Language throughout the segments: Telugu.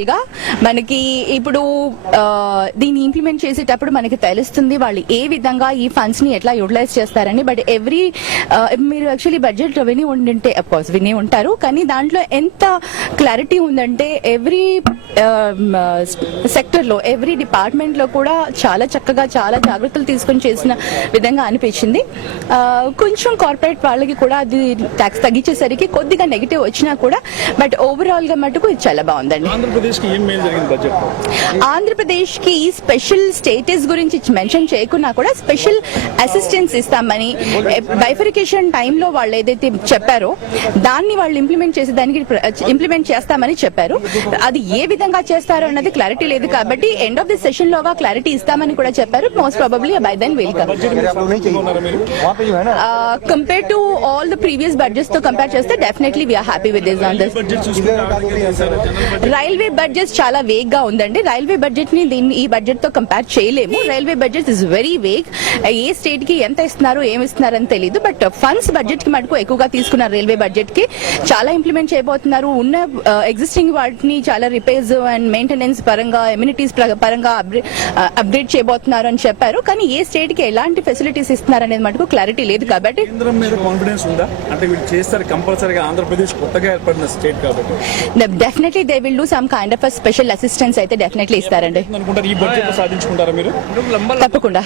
గా మనకి ఇప్పుడు దీన్ని ఇంప్లిమెంట్ చేసేటప్పుడు మనకి తెలుస్తుంది వాళ్ళు ఏ విధంగా ఈ ఫండ్స్ ని ఎట్లా యూటిలైజ్ చేస్తారని. బట్ మీరు యాక్చువల్లీ బడ్జెట్ విని ఉంటారు, కానీ దాంట్లో ఎంత క్లారిటీ ఉందంటే ఎవ్రీ సెక్టర్ లో ఎవ్రీ డిపార్ట్మెంట్ లో కూడా చాలా చక్కగా చాలా జాగ్రత్తలు తీసుకొని చేసిన విధంగా అనిపించింది. కొంచెం కార్పొరేట్ వాళ్ళకి కూడా అది ట్యాక్స్ తగ్గించేసరికి కొద్దిగా నెగిటివ్ వచ్చినా కూడా బట్ ఓవరాల్ గా మటుకు ఇది చాలా బాగుందండి. ఆంధ్రప్రదేశ్ కి స్పెషల్ స్టేటస్ గురించి మెన్షన్ చేయకున్నా కూడా స్పెషల్ అసిస్టెన్స్ ఇస్తామని బైఫరికేషన్ టైంలో వాళ్ళు ఏదైతే చెప్పారో దాన్ని వాళ్ళు ఇంప్లిమెంట్ చేస్తామని చెప్పారు. అది ఏ విధంగా చేస్తారో అన్నది క్లారిటీ లేదు కాబట్టి ఎండ్ ఆఫ్ ది సెషన్ లోగా క్లారిటీ ఇస్తామని కూడా చెప్పారు. Most probably by then will come. Compare to all the previous budgets తో కంపేర్ చేస్తే definitely we are happy with this on this. Railway budget చాలా వేగ్ గా ఉందండి. రైల్వే బడ్జెట్ ని ఈ బడ్జెట్ తో కంపేర్ చేయలేము. Railway budget is very vague. A state కి ఎంత ఇస్తున్నారు ఏమి ఇస్తున్నారు అని తెలియదు. బట్ ఫండ్స్ బడ్జెట్ కి మటుకు ఎక్కువగా తీసుకున్నారు. రైల్వే బడ్జెట్ కి చాలా ఇంప్లిమెంట్ చేయబోతున్నారు. ఉన్న ఎగ్జిస్టింగ్ వాటిని చాలా రిపేర్స్ అండ్ మెయింటెనెన్స్ పరంగా ఎమ్యూనిటీస్ పరంగా అప్డేట్ చేయబోతున్నారు అని చెప్పారు. కానీ ఏ స్టేట్ కి ఎలాంటి ఫెసిలిటీస్ ఇస్తున్నారు అనేది మటుకు క్లారిటీ లేదు కాబట్టి definitely they will do some kind of special assistance అయితే డెఫినెట్లీ ఇస్తారండి. తప్పకుండా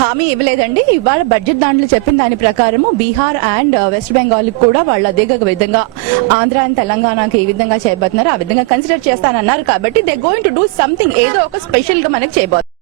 హామీ ఇవ్వలేదండి. ఇవాళ బడ్జెట్ దాంట్లో చెప్పిన దాని ప్రకారము బీహార్ అండ్ వెస్ట్ బెంగాల్ కూడా వాళ్ళు అదే విధంగా ఆంధ్ర అండ్ తెలంగాణకి ఏ విధంగా చేయబోతున్నారు ఆ విధంగా కన్సిడర్ చేస్తానన్నారు. కాబట్టి they going to do something, ఏదో ఒక స్పెషల్ గా మనకి చేయబోతున్నారు.